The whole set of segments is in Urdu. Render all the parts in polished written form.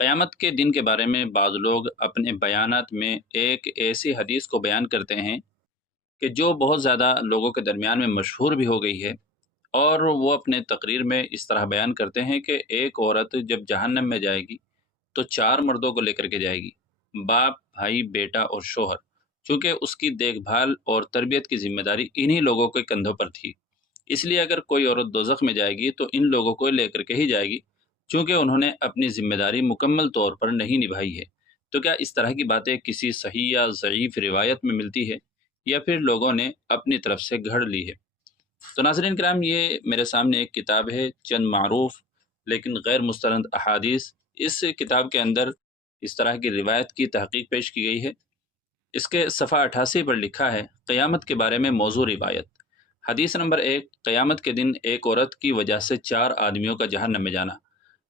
قیامت کے دن کے بارے میں بعض لوگ اپنے بیانات میں ایک ایسی حدیث کو بیان کرتے ہیں کہ جو بہت زیادہ لوگوں کے درمیان میں مشہور بھی ہو گئی ہے، اور وہ اپنے تقریر میں اس طرح بیان کرتے ہیں کہ ایک عورت جب جہنم میں جائے گی تو 4 مردوں کو لے کر کے جائے گی: باپ، بھائی، بیٹا اور شوہر، چونکہ اس کی دیکھ بھال اور تربیت کی ذمہ داری انہی لوگوں کے کندھوں پر تھی۔ اس لیے اگر کوئی عورت دوزخ میں جائے گی تو ان لوگوں کو لے کر کے ہی جائے گی، چونکہ انہوں نے اپنی ذمہ داری مکمل طور پر نہیں نبھائی ہے۔ تو کیا اس طرح کی باتیں کسی صحیح یا ضعیف روایت میں ملتی ہے، یا پھر لوگوں نے اپنی طرف سے گھڑ لی ہے؟ تو ناظرین کرام، یہ میرے سامنے ایک کتاب ہے، چند معروف لیکن غیر مستند احادیث۔ اس کتاب کے اندر اس طرح کی روایت کی تحقیق پیش کی گئی ہے۔ اس کے صفحہ 88 پر لکھا ہے: قیامت کے بارے میں موضوع روایت۔ حدیث نمبر 1: قیامت کے دن ایک عورت کی وجہ سے 4 آدمیوں کا جہنم میں جانا۔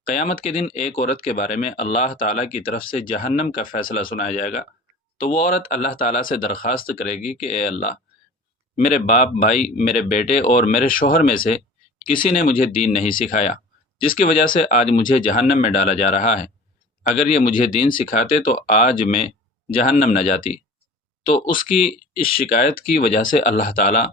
قیامت کے دن ایک عورت کے بارے میں اللہ تعالیٰ کی طرف سے جہنم کا فیصلہ سنایا جائے گا، تو وہ عورت اللہ تعالیٰ سے درخواست کرے گی کہ اے اللہ، میرے باپ، بھائی، میرے بیٹے اور میرے شوہر میں سے کسی نے مجھے دین نہیں سکھایا، جس کی وجہ سے آج مجھے جہنم میں ڈالا جا رہا ہے۔ اگر یہ مجھے دین سکھاتے تو آج میں جہنم نہ جاتی۔ تو اس کی اس شکایت کی وجہ سے اللہ تعالیٰ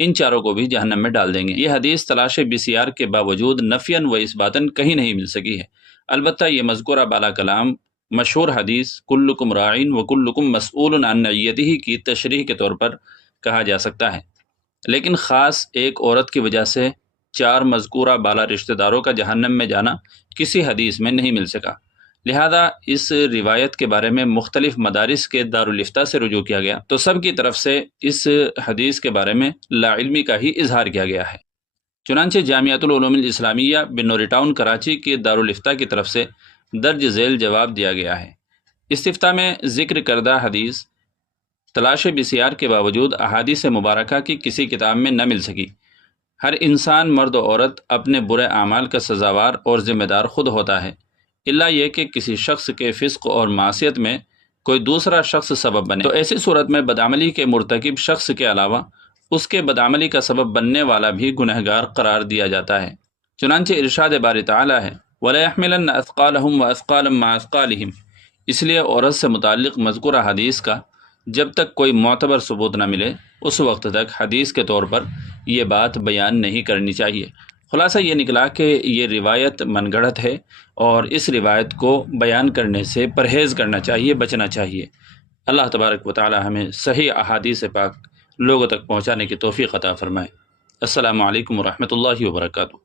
ان چاروں کو بھی جہنم میں ڈال دیں گے۔ یہ حدیث تلاش بسیار کے باوجود نفیاً و اثباتاً کہیں نہیں مل سکی ہے۔ البتہ یہ مذکورہ بالا کلام مشہور حدیث کلکم راعین و کلکم مسئول عن رعیتہ کی تشریح کے طور پر کہا جا سکتا ہے، لیکن خاص ایک عورت کی وجہ سے 4 مذکورہ بالا رشتہ داروں کا جہنم میں جانا کسی حدیث میں نہیں مل سکا۔ لہذا اس روایت کے بارے میں مختلف مدارس کے دارالافتاء سے رجوع کیا گیا، تو سب کی طرف سے اس حدیث کے بارے میں لا علمی کا ہی اظہار کیا گیا ہے۔ چنانچہ جامعۃ العلوم الاسلامیہ بنوری ٹاؤن کراچی کے دارالافتاء کی طرف سے درج ذیل جواب دیا گیا ہے۔ استفتاء میں ذکر کردہ حدیث تلاش بسیار کے باوجود احادیث مبارکہ کی کسی کتاب میں نہ مل سکی۔ ہر انسان، مرد و عورت، اپنے برے اعمال کا سزاوار اور ذمہ دار خود ہوتا ہے، الا یہ کہ کسی شخص کے فسق اور معصیت میں کوئی دوسرا شخص سبب بنے، تو ایسی صورت میں بدعملی کے مرتکب شخص کے علاوہ اس کے بدعملی کا سبب بننے والا بھی گنہگار قرار دیا جاتا ہے۔ چنانچہ ارشاد باری تعالیٰ ہے: وَلَيَحْمِلَنَّ أَثْقَالَهُمْ وَأَثْقَالًا مَعَ أَثْقَالِهِمْ۔ اس لیے عورت سے متعلق مذکورہ حدیث کا جب تک کوئی معتبر ثبوت نہ ملے، اس وقت تک حدیث کے طور پر یہ بات بیان نہیں کرنی چاہیے۔ خلاصہ یہ نکلا کہ یہ روایت من گڑھت ہے، اور اس روایت کو بیان کرنے سے پرہیز کرنا چاہیے، بچنا چاہیے۔ اللہ تبارک و تعالی ہمیں صحیح احادیث پاک لوگوں تک پہنچانے کی توفیق عطا فرمائے۔ السلام علیکم ورحمۃ اللہ وبرکاتہ۔